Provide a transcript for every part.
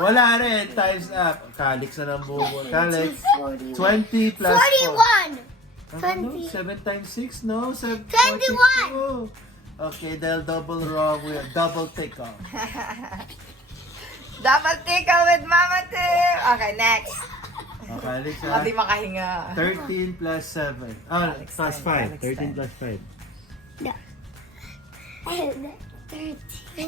Wala rin. Times up. Calix na ng bubo. Calix. 20 plus 41. 4. 7 times 6, no? 21. Okay, they'll double wrong. Double take off. Double tickle with Mama Tim. Okay, next. Okay, Alex, ha? Hindi makahinga. 13 plus 7. Oh, plus 5. 13 plus 5. 13. I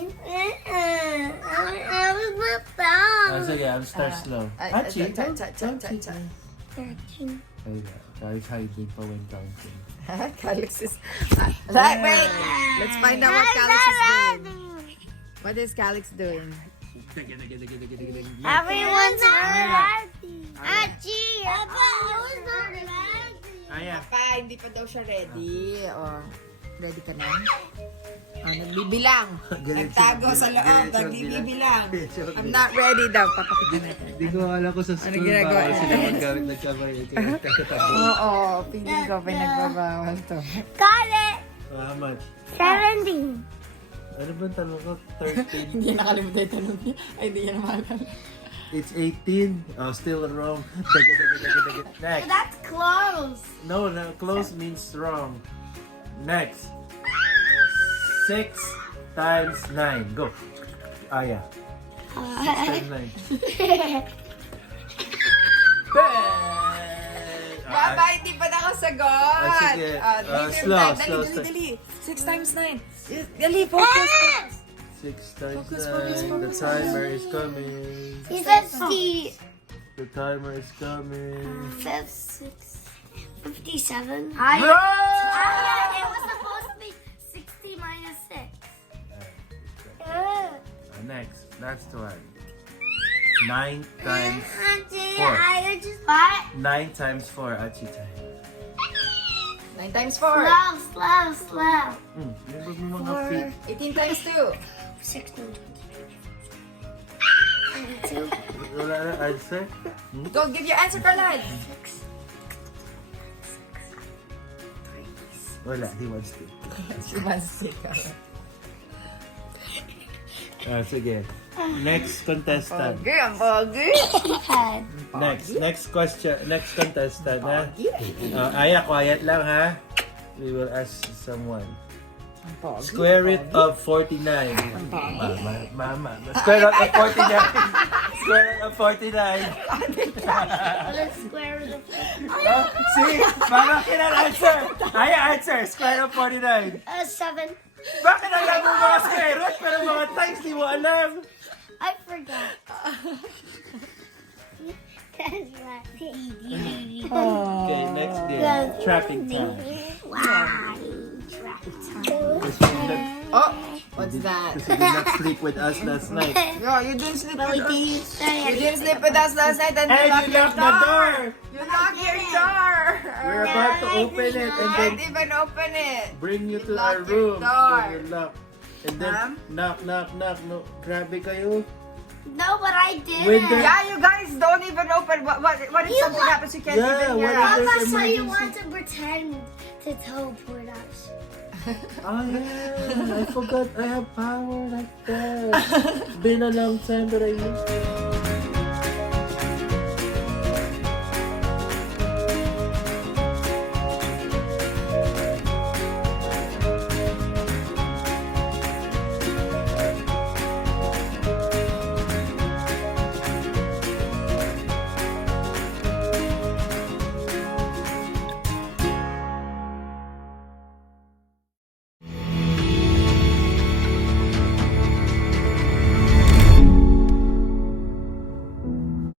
was my phone. Oh, sige, I'm start slow. Achi. 13. Guys, hiding pa when counting. Calix is... Right, wait. Let's find out what Calix is doing. What is Calix doing? Everyone's ready. Achi, everyone's ready. Aya. Pa, hindi pa daw siya ready. Oh, ready ka na? Nagbibilang. Nagtago sa loob. Nagbibilang. I'm not ready daw. Papakita natin. Di ko alam ko sa school ginagawa? ba sila maggamit ng kamay. Oo, feeling ko pinagbabawal to. Kale, How much? 17. Ano ba tanong ko? 13? Hindi nakalimutan yung tanong niya. Ay, hindi niya naman. It's 18. Oh, still wrong. Next. That's close. No, close means wrong. Next. 6 times 9. Go. Aya. 6 times 9. Baba, hindi pa nakasagot. sige. Slow. Slow. Dali. 6 times 9. Dali, focus. 6 times Focus, 9. The timer is coming. He said C. The timer is coming. 57. Bro! It was supposed to be 60 minus 6. Next. Last one. 9 times Auntie, 4. I just what? 9 times 4. Achi time. 9 times 4. Slow. Libog mo mga feet. 18 times 2. 16. Wala na answer? Go, give your answer, Carlad. Wala. He wants to. She wants to take Sige. Next contestant. Pogi, ang pogi. Next question. Next contestant, ha? Aya, quiet lang, ha? We will ask someone. Square root of 49. Mama. Square root of 49. Square root of 49. Let's square root of See? Mama cannot answer. Aya, answer. Square root of 49. 7. Bakit alam mo mga square root pero mga times di mo alam? I forgot. That's right. Okay, next game. Trapping time. Wow. Oh, what's that? Because you did not sleep with us last night. Yo, you didn't sleep with us. You You didn't sleep with us last night and Hey, you you locked the door! You locked your door. We're about to open it and then Can't even open it. bring you to You our locked your room. door. Then you lock. And then Ma'am? knock. No, grabe kayo. No, but I did When it. the- Yeah, you guys don't even open. What if You something what? happens? You can't Yeah, even hear what us. if- Mama, so you emergency. want to pretend to teleport us. Oh yeah, I forgot I have power like that. It's been a long time that I used to.